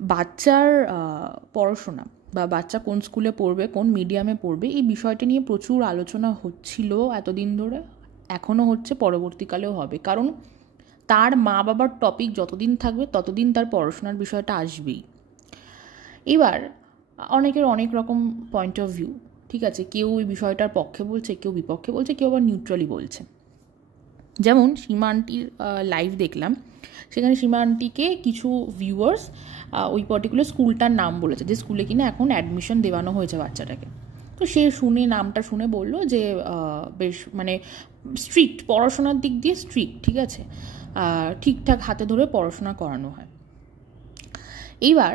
বাচ্চার পড়াশোনা বা বাচ্চা কোন স্কুলে পড়বে, কোন মিডিয়ামে পড়বে, এই বিষয়টা নিয়ে প্রচুর আলোচনা হচ্ছিল এতদিন ধরে, এখনও হচ্ছে, পরবর্তীকালেও হবে। কারণ তার মা বাবার টপিক যতদিন থাকবে ততদিন তার পড়াশোনার বিষয়টা আসবেই। এবার অনেকের অনেক রকম পয়েন্ট অফ ভিউ, ঠিক আছে, কেউ ওই বিষয়টার পক্ষে বলছে, কেউ বিপক্ষে বলছে, কেউ আবার নিউট্রালি বলছে। যেমন সীমা আন্টির লাইভ দেখলাম, সেখানে সীমা আন্টিকে কিছু ভিউয়ার্স ওই পার্টিকুলার স্কুলটার নাম বলেছে, যে স্কুলে কিনা এখন অ্যাডমিশন দেওয়ানো হয়েছে বাচ্চাটাকে। তো সে শুনে, নামটা শুনে বললো যে বেশ মানে স্ট্রিক্ট, পড়াশোনার দিক দিয়ে স্ট্রিক্ট, ঠিক আছে, ঠিকঠাক হাতে ধরে পড়াশোনা করানো হয়। এইবার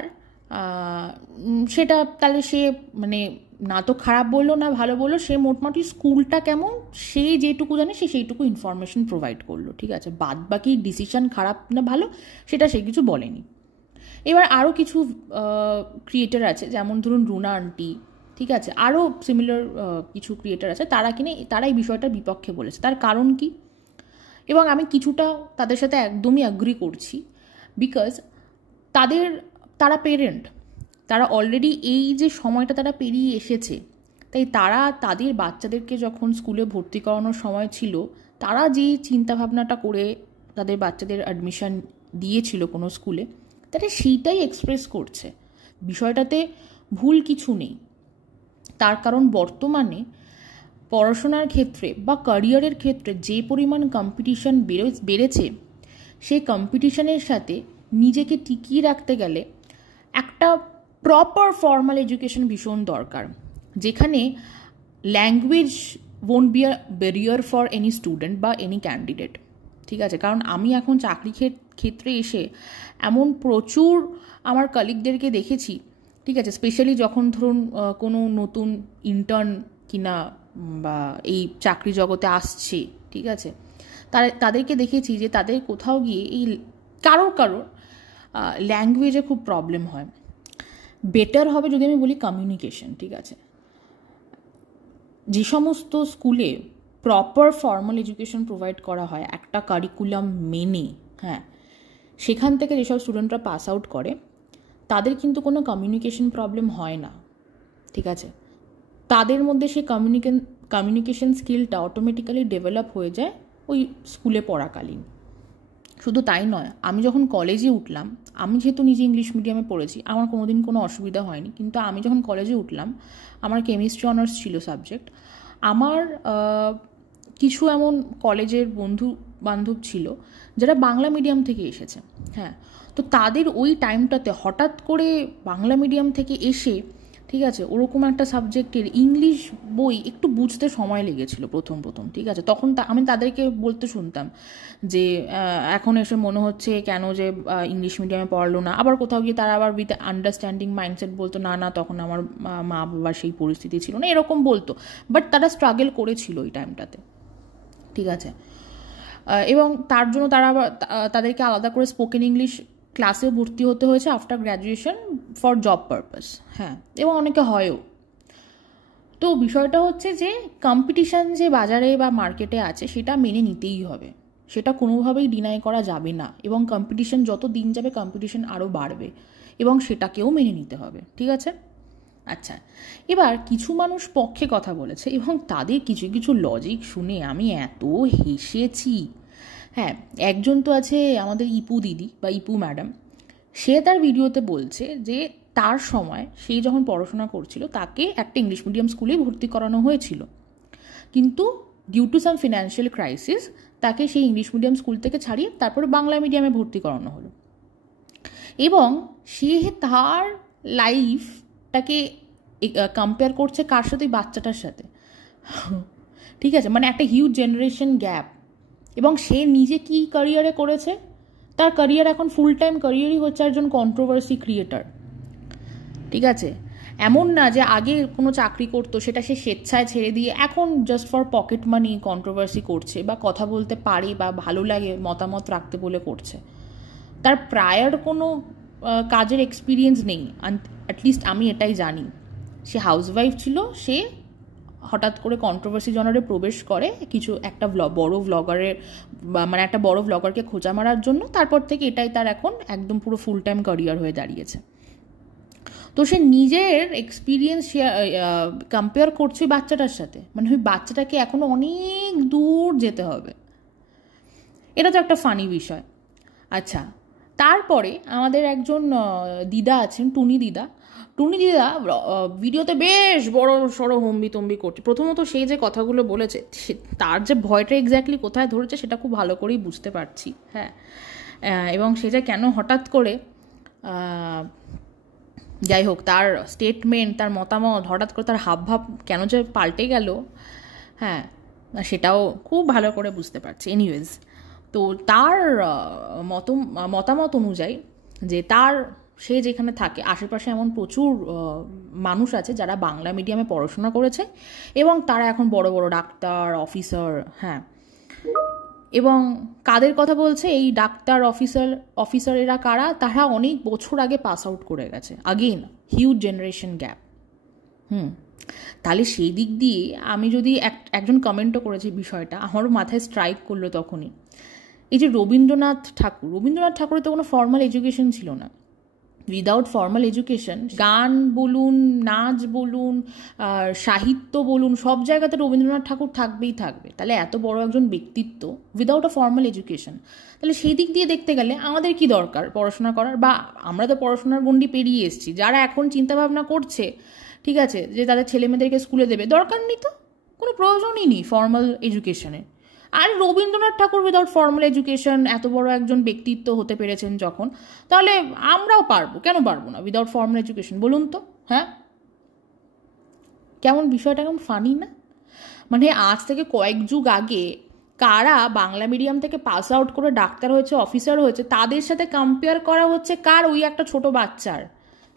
সেটা তাহলে সে মানে না তো খারাপ বললো না ভালো বললো, সে মোটামুটি স্কুলটা কেমন সে যেটুকু জানে সে সেইটুকু ইনফরমেশন প্রোভাইড করলো, ঠিক আছে, বাদ বাকি ডিসিশন খারাপ না ভালো সেটা সে কিছু বলেনি। এবার আরও কিছু ক্রিয়েটার আছে, যেমন ধরুন রুনা আন্টি, ঠিক আছে, আরও সিমিলার কিছু ক্রিয়েটার আছে, তারা এই বিষয়টার বিপক্ষে বলেছে। তার কারণ কি? এবং আমি কিছুটা তাদের সাথে একদমই অ্যাগ্রি করছি, বিকজ তারা পেরেন্ট, তারা অলরেডি এই যে সময়টা তারা পেরিয়ে এসেছে, তাই তারা তাদের বাচ্চাদেরকে যখন স্কুলে ভর্তি করানোর সময় ছিল, তারা যে চিন্তাভাবনাটা করে তাদের বাচ্চাদের অ্যাডমিশন দিয়েছিল কোনো স্কুলে, তারা সেইটাই এক্সপ্রেস করছে। বিষয়টাতে ভুল কিছু নেই। তার কারণ বর্তমানে পড়াশোনার ক্ষেত্রে বা ক্যারিয়ারের ক্ষেত্রে যে পরিমাণ কম্পিটিশন বেড়েছে, সেই কম্পিটিশনের সাথে নিজেকে টিকিয়ে রাখতে গেলে একটা প্রপার ফর্মাল এডুকেশন ভীষণ দরকার, যেখানে language won't be a barrier for any student বা এনি ক্যান্ডিডেট, ঠিক আছে। কারণ আমি এখন চাকরি ক্ষেত্রে এসে এমন প্রচুর আমার কলিগদেরকে দেখেছি, ঠিক আছে, স্পেশালি যখন ধরুন কোনো নতুন ইন্টার্ন কিনা বা এই চাকরি জগতে আসছে, ঠিক আছে, তাদেরকে দেখেছি যে তাদের কোথাও গিয়ে এই কারোর ল্যাঙ্গুয়েজে খুব প্রবলেম হয়। বেটার হবে যদি আমি বলি কমিউনিকেশন, ঠিক আছে। যে সমস্ত স্কুলে প্রপার ফর্মাল এডুকেশন প্রোভাইড করা হয় একটা কারিকুলাম মেনে, হ্যাঁ, সেখান থেকে যেসব স্টুডেন্টরা পাস আউট করে তাদের কিন্তু কোনো কমিউনিকেশন প্রবলেম হয় না, ঠিক আছে। তাদের মধ্যে সেই কমিউনিকেশন স্কিলটা অটোমেটিক্যালি ডেভেলপ হয়ে যায় ওই স্কুলে পড়াকালীন। শুধু তাই নয়, আমি যখন কলেজে উঠলাম, আমি যেহেতু নিজে ইংলিশ মিডিয়ামে পড়েছি, আমার কোনোদিন কোনো অসুবিধা হয়নি, কিন্তু আমি যখন কলেজে উঠলাম, আমার কেমিস্ট্রি অনার্স ছিল সাবজেক্ট, আমার কিছু এমন কলেজের বন্ধু বান্ধব ছিল যারা বাংলা মিডিয়াম থেকে এসেছে, হ্যাঁ। তো তাদের ওই টাইমটাতে হঠাৎ করে বাংলা মিডিয়াম থেকে এসে, ঠিক আছে, ওরকম একটা সাবজেক্টের ইংলিশ বই একটু বুঝতে সময় লেগেছিল প্রথম, ঠিক আছে। তখন আমি তাদেরকে বলতে শুনতাম যে এখন এসে মনে হচ্ছে কেন যে ইংলিশ মিডিয়ামে পড়ালো না। আবার কোথাও গিয়ে তারা আবার উইথ আন্ডারস্ট্যান্ডিং মাইন্ডসেট বলতো, না তখন আমার মা বাবার সেই পরিস্থিতি ছিল না, এরকম বলতো। বাট তারা স্ট্রাগল করেছিল ওই টাইমটাতে, ঠিক আছে। এবং তার জন্য তারা আবার তাদেরকে আলাদা করে স্পোকেন ইংলিশ ক্লাসেও ভর্তি হতে হয়েছে after graduation for job purpose, হ্যাঁ, এবং অনেকে হয়ও। তো বিষয়টা হচ্ছে যে কম্পিটিশান যে বাজারে বা মার্কেটে আছে সেটা মেনে নিতেই হবে, সেটা কোনোভাবেই ডিনাই করা যাবে না। এবং কম্পিটিশান যত দিন যাবে কম্পিটিশান আরও বাড়বে এবং সেটাকেও মেনে নিতে হবে, ঠিক আছে। আচ্ছা, এবার কিছু মানুষ পক্ষে কথা বলেছে এবং তাদের কিছু কিছু লজিক শুনে আমি এত হেসেছি। হ্যাঁ, একজন তো আছে আমাদের ইপু দিদি বা ইপু ম্যাডাম, সে তার ভিডিওতে বলছে যে তার সময় সে যখন পড়াশোনা করছিল তাকে একটা ইংলিশ মিডিয়াম স্কুলে ভর্তি করানো হয়েছিল, কিন্তু due to some financial crisis তাকে সেই ইংলিশ মিডিয়াম স্কুল থেকে ছাড়িয়ে তারপরে বাংলা মিডিয়ামে ভর্তি করানো হলো। এবং সে তার লাইফটাকে কম্পেয়ার করছে কার সাথে? বাচ্চাটার সাথে, ঠিক আছে, মানে একটা হিউজ জেনারেশন গ্যাপ। এবং সে নিজে কি ক্যারিয়ারে করেছে? তার ক্যারিয়ার এখন ফুল টাইম ক্যারিয়ারই হচ্ছে একজন কন্ট্রোভার্সি ক্রিয়েটার, ঠিক আছে। এমন না যে আগে কোনো চাকরি করতো সেটা সে স্বেচ্ছায় ছেড়ে দিয়ে এখন just for pocket money controversy করছে বা কথা বলতে পারে বা ভালো লাগে মতামত রাখতে বলে করছে। তার প্রায়র কোনো কাজের এক্সপিরিয়েন্স নেই, অ্যাটলিস্ট আমি এটাই জানি। সে হাউসওয়াইফ ছিল, সে হঠাৎ করে কন্ট্রোভার্সি জনারে প্রবেশ করে কিছু একটা বড় ভ্লগারের, মানে একটা বড় ভ্লগারকে খোঁচা মারার জন্য। তারপর থেকে এটাই তার এখন একদম পুরো ফুল টাইম ক্যারিয়ার হয়ে দাঁড়িয়েছে। তো সে নিজের এক্সপিরিয়েন্স কম্পেয়ার করছে বাচ্চাটার সাথে, মানে ওই বাচ্চাটাকে এখনও অনেক দূর যেতে হবে। এটা তো একটা ফানি বিষয়। আচ্ছা, তারপরে আমাদের একজন দিদা আছেন, টুনি দিদা ভিডিওতে বেশ বড় সড়ো হম্বি করছে। প্রথমত সেই যে কথাগুলো বলেছে, তার যে ভয়টা এক্স্যাক্টলি কোথায় ধরেছে সেটা খুব ভালো করেই বুঝতে পারছি। হ্যাঁ, এবং সে যে কেন হঠাৎ করে, যাই হোক, তার স্টেটমেন্ট, তার মতামত, হঠাৎ করে তার হাবভাব কেন যে পাল্টে গেল, হ্যাঁ, সেটাও খুব ভালো করে বুঝতে পারছি। এনিওয়েজ, তো তার মতামত অনুযায়ী যে সে যেখানে থাকে আশেপাশে এমন প্রচুর মানুষ আছে যারা বাংলা মিডিয়ামে পড়াশোনা করেছে এবং তারা এখন বড় বড় ডাক্তার, অফিসার। হ্যাঁ, এবং কাদের কথা বলছে? এই ডাক্তার, অফিসারেরা কারা? তারা অনেক বছর আগে পাস আউট করে গেছে। Again huge generation gap. তাহলে সেই দিক দিয়ে আমি যদি একজন কমেন্টও করেছি বিষয়টা, আমারও মাথায় স্ট্রাইক করলো তখনই। এই যে রবীন্দ্রনাথ ঠাকুরের তো কোনো ফর্মাল এডুকেশন ছিল না। উইদাউট ফর্মাল এডুকেশন, গান বলুন, নাচ বলুন, সাহিত্য বলুন, সব জায়গাতে রবীন্দ্রনাথ ঠাকুর থাকবেই থাকবে। তাহলে এত বড় একজন ব্যক্তিত্ব উইদাউট আ ফর্মাল এডুকেশন, তাহলে সেই দিক দিয়ে দেখতে গেলে আমাদের কি দরকার পড়াশোনা করার? বা আমরা তো পড়াশোনার গণ্ডি পেরিয়ে এসেছি। যারা এখন চিন্তাভাবনা করছে, ঠিক আছে, যে তাদের ছেলেমেয়েদেরকে স্কুলে দেবে, দরকার নেই, তো কোনো প্রয়োজনই নেই ফর্মাল এডুকেশনের। আর রবীন্দ্রনাথ ঠাকুর উইদাউট ফর্মাল এডুকেশন এত বড় একজন ব্যক্তিত্ব হতে পেরেছেন যখন, তাহলে আমরাও পারবো, কেন পারবো না উইদাউট ফর্মাল এডুকেশন? বলুন তো। হ্যাঁ, কেমন বিষয়টা, কেমন ফানি না? মানে আজ থেকে কয়েক যুগ আগে কারা বাংলা মিডিয়াম থেকে পাস আউট করে ডাক্তার হয়েছে, অফিসার হয়েছে, তাদের সাথে কম্পেয়ার করা হচ্ছে কার? ওই একটা ছোট বাচ্চার,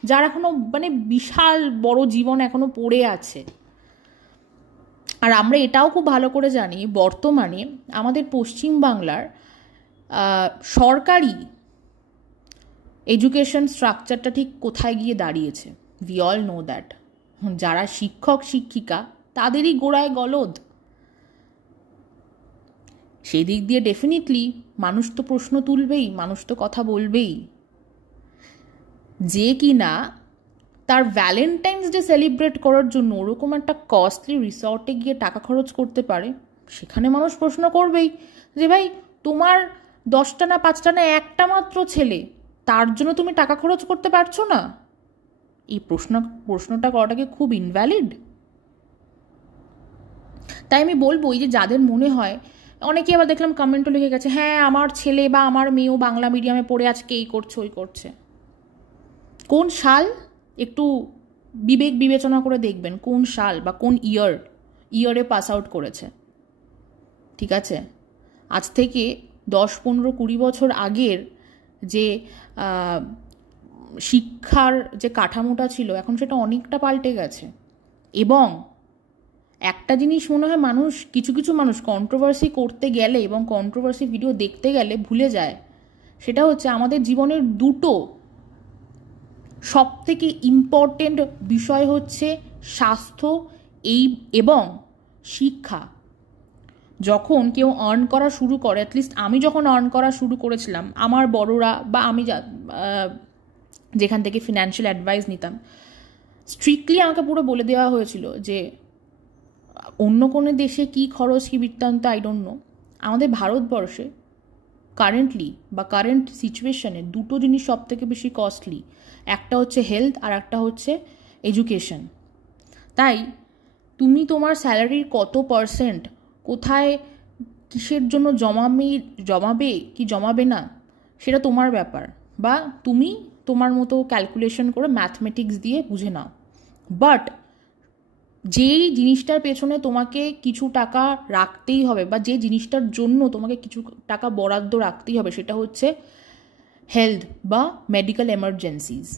যার এখনো মানে বিশাল বড় জীবন এখনো পড়ে আছে। আর আমরা এটাও খুব ভালো করে জানি বর্তমানে আমাদের পশ্চিমবাংলার সরকারি এডুকেশন স্ট্রাকচারটা ঠিক কোথায় গিয়ে দাঁড়িয়েছে। We all know that. যারা শিক্ষক শিক্ষিকা তাদেরই গোড়ায় গলদ। সেই দিক দিয়ে ডেফিনেটলি মানুষ তো প্রশ্ন তুলবেই, মানুষ তো কথা বলবেই। যে কি না তার ভ্যালেন্টাইন্স ডে সেলিব্রেট করার জন্য ওরকম একটা কস্টলি রিসর্টে গিয়ে টাকা খরচ করতে পারে, সেখানে মানুষ প্রশ্ন করবেই যে ভাই, তোমার 10টা না 5টা না একটা মাত্র ছেলে, তার জন্য তুমি টাকা খরচ করতে পারছো না? এই প্রশ্নটা করাটাকে খুব ইনভ্যালিড। তাই আমি বলবো, এই যে যাদের মনে হয়, অনেকে আবার দেখলাম কমেন্টও লিখে গেছে, হ্যাঁ আমার ছেলে বা আমার মেয়েও বাংলা মিডিয়ামে পড়ে আজকে এই করছে ওই করছে। কোন সাল একটু বিবেক বিবেচনা করে দেখবেন, কোন সাল বা কোন ইয়ারে পাস আউট করেছে। ঠিক আছে, আজ থেকে 10-15-20 বছর আগের যে শিক্ষার যে কাঠামোটা ছিল, এখন সেটা অনেকটা পাল্টে গেছে। এবং একটা জিনিস মনে হয় কিছু কিছু মানুষ কন্ট্রোভার্সি করতে গেলে এবং কন্ট্রোভার্সি ভিডিও দেখতে গেলে ভুলে যায়, সেটা হচ্ছে আমাদের জীবনের দুটো সবথেকে ইম্পর্টেন্ট বিষয় হচ্ছে স্বাস্থ্য এবং শিক্ষা। যখন কেউ আর্ন করা শুরু করে, অ্যাটলিস্ট আমি যখন আর্ন করা শুরু করেছিলাম, আমার বড়রা বা আমি যেখান থেকে ফিনান্সিয়াল অ্যাডভাইস নিতাম, স্ট্রিক্টলি আমাকে পুরো বলে দেওয়া হয়েছিল যে অন্য কোনো দেশে কী খরচ কী বৃত্তান্ত আই ডোন্ট নো, আমাদের ভারতবর্ষে কারেন্ট সিচুয়েশনে দুটো জিনিস সব থেকে বেশি কস্টলি, একটা হচ্ছে হেলথ আর একটা হচ্ছে এডুকেশন। তাই তুমি তোমার স্যালারির কত পার্সেন্ট কোথায় কিসের জন্য জমাবে কি জমাবে না, সেটা তোমার ব্যাপার, বা তুমি তোমার মতো ক্যালকুলেশন করে ম্যাথমেটিক্স দিয়ে বুঝে নাও। বাট যেই জিনিসটার পেছনে তোমাকে কিছু টাকা রাখতেই হবে, বা যে জিনিসটার জন্য তোমাকে কিছু টাকা বরাদ্দ রাখতেই হবে, সেটা হচ্ছে হেলথ বা মেডিকেল এমার্জেন্সিজ।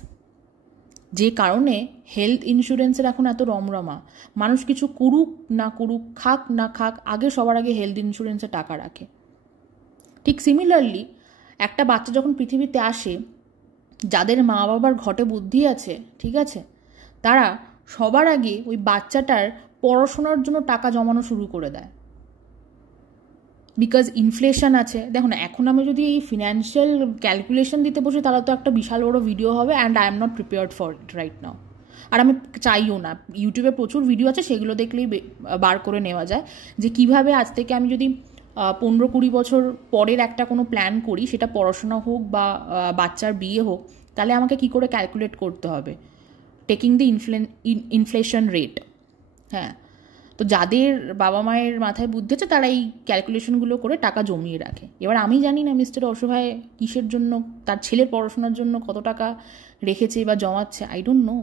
যে কারণে হেলথ ইন্স্যুরেন্সের এখন এত রমরমা। মানুষ কিছু করুক না করুক, খাক না খাক, সবার আগে হেলথ ইন্স্যুরেন্সে টাকা রাখে। ঠিক সিমিলারলি একটা বাচ্চা যখন পৃথিবীতে আসে, যাদের মা বাবার ঘটে বুদ্ধি আছে, ঠিক আছে, তারা সবার আগে ওই বাচ্চাটার পড়াশোনার জন্য টাকা জমানো শুরু করে দেয়, বিকজ ইনফ্লেশন আছে। দেখো না, এখন আমি যদি এই ফিনান্সিয়াল ক্যালকুলেশন দিতে বসি তাহলে তো একটা বিশাল বড় ভিডিও হবে, and I am not prepared for it right now. আর আমি চাইও না। ইউটিউবে প্রচুর ভিডিও আছে, সেগুলো দেখলেই বার করে নেওয়া যায় যে কিভাবে আজ থেকে আমি যদি 15-20 বছর পরের একটা কোনো প্ল্যান করি, সেটা পড়াশোনা হোক বা বাচ্চার বিয়ে হোক, তাহলে আমাকে কি করে ক্যালকুলেট করতে হবে, টেকিং দ্য ইনফ্লেশন রেট। হ্যাঁ, তো যাদের বাবা মায়ের মাথায় বুদ্ধি আছে তারা এই ক্যালকুলেশনগুলো করে টাকা জমিয়ে রাখে। এবার আমি জানি না মিস্টার অসহায় কিসের জন্য, তার ছেলের পড়াশোনার জন্য কত টাকা রেখেছে বা জমাচ্ছে, আই ডোন্ট নো।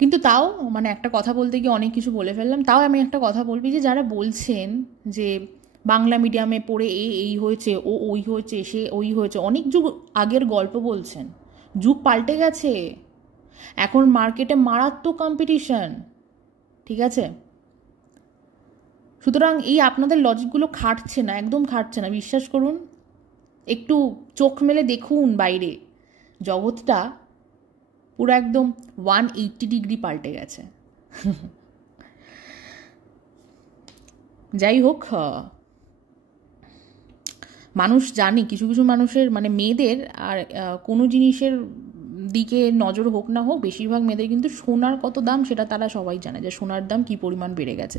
কিন্তু তাও মানে একটা কথা বলতে গিয়ে অনেক কিছু বলে ফেললাম। তাও আমি একটা কথা বলবি যে যারা বলছেন যে বাংলা মিডিয়ামে পড়ে এই হয়েছে, ও ওই হয়েছে, সে ওই হয়েছে, অনেক যুগ আগের গল্প বলছেন। যুগ পাল্টে গেছে, এখন মার্কেটে মারাত্মক কম্পিটিশন, ঠিক আছে? সুতরাং এই আপনাদের লজিকগুলো খাটছে না, একদম খাটছে না, বিশ্বাস করুন। একটু চোখ মেলে দেখুন বাইরে, জগৎটা পুরো একদম 180 ডিগ্রি পাল্টে গেছে। যাই হোক, মানুষ জানি কিছু কিছু মানুষের মানে মেয়েদের আর কোনো জিনিসের দিকে নজর হোক না হোক, বেশিরভাগ মেয়েদের কিন্তু সোনার কত দাম সেটা তারা সবাই জানে, যে সোনার দাম কী পরিমাণ বেড়ে গেছে।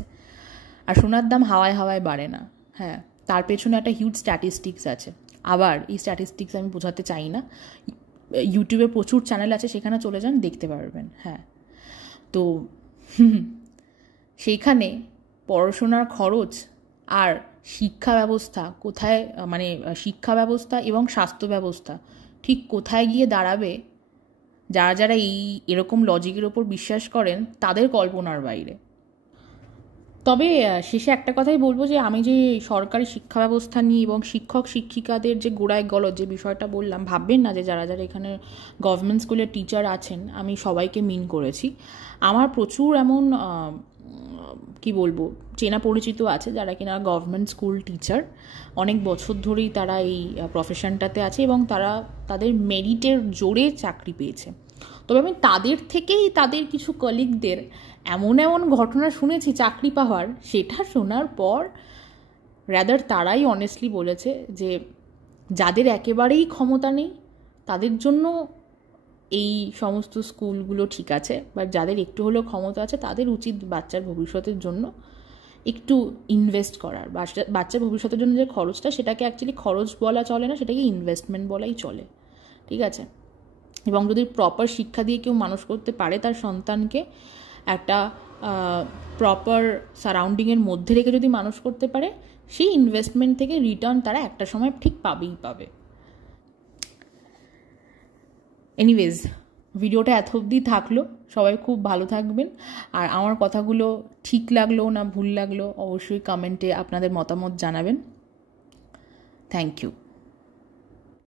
আর সোনার দাম হাওয়ায় হাওয়ায় বাড়ে না, হ্যাঁ, তার পেছনে একটা হিউজ স্ট্যাটিস্টিক্স আছে। আবার এই স্ট্যাটিস্টিক্স আমি বোঝাতে চাই না, ইউটিউবে প্রচুর চ্যানেল আছে, সেখানে চলে যান, দেখতে পারবেন। হ্যাঁ, তো সেইখানে পড়াশোনার খরচ আর শিক্ষা ব্যবস্থা কোথায়, মানে শিক্ষা ব্যবস্থা এবং স্বাস্থ্য ব্যবস্থা ঠিক কোথায় গিয়ে দাঁড়াবে, যারা যারা এরকম লজিকের ওপর বিশ্বাস করেন তাদের কল্পনার বাইরে। তবে শেষে একটা কথাই বলবো যে আমি যে সরকারি শিক্ষা ব্যবস্থা নিয়ে এবং শিক্ষক শিক্ষিকাদের যে গোড়ায় গলদ যে বিষয়টা বললাম, ভাববেন না যে যারা যারা এখানে গভর্নমেন্ট স্কুলের টিচার আছেন আমি সবাইকে মিন করেছি। আমার প্রচুর এমন কি বলবো চেনা পরিচিত আছে যারা কিনা গভর্নমেন্ট স্কুল টিচার, অনেক বছর ধরেই তারা এই প্রফেশনটাতে আছে এবং তারা তাদের মেরিটের জোরে চাকরি পেয়েছে। তবে আমি তাদের থেকেই তাদের কিছু কলিগদের এমন এমন ঘটনা শুনেছি চাকরি পাওয়ার, সেটা শোনার পর রাদার তারাই অনেস্টলি বলেছে যে যাদের একেবারেই ক্ষমতা নেই তাদের জন্য এই সমস্ত স্কুলগুলো ঠিক আছে, বাট যাদের একটু হলেও ক্ষমতা আছে তাদের উচিত বাচ্চার ভবিষ্যতের জন্য একটু ইনভেস্ট করার। বাচ্চার ভবিষ্যতের জন্য যে খরচটা, সেটাকে অ্যাকচুয়ালি খরচ বলা চলে না, সেটাকে ইনভেস্টমেন্ট বলাই চলে, ঠিক আছে? এবং যদি প্রপার শিক্ষা দিয়ে কেউ মানুষ করতে পারে তার সন্তানকে, একটা প্রপার সারাউন্ডিংয়ের মধ্যে রেখে যদি মানুষ করতে পারে, সেই ইনভেস্টমেন্ট থেকে রিটার্ন তারা একটা সময় ঠিক পাবেই পাবে। এনিওয়েজ, ভিডিওটা এত অবধি থাকলো, সবাই খুব ভালো থাকবেন। আর আমার কথাগুলো ঠিক লাগলো না ভুল লাগলো অবশ্যই কমেন্টে আপনাদের মতামত জানাবেন। Thank you.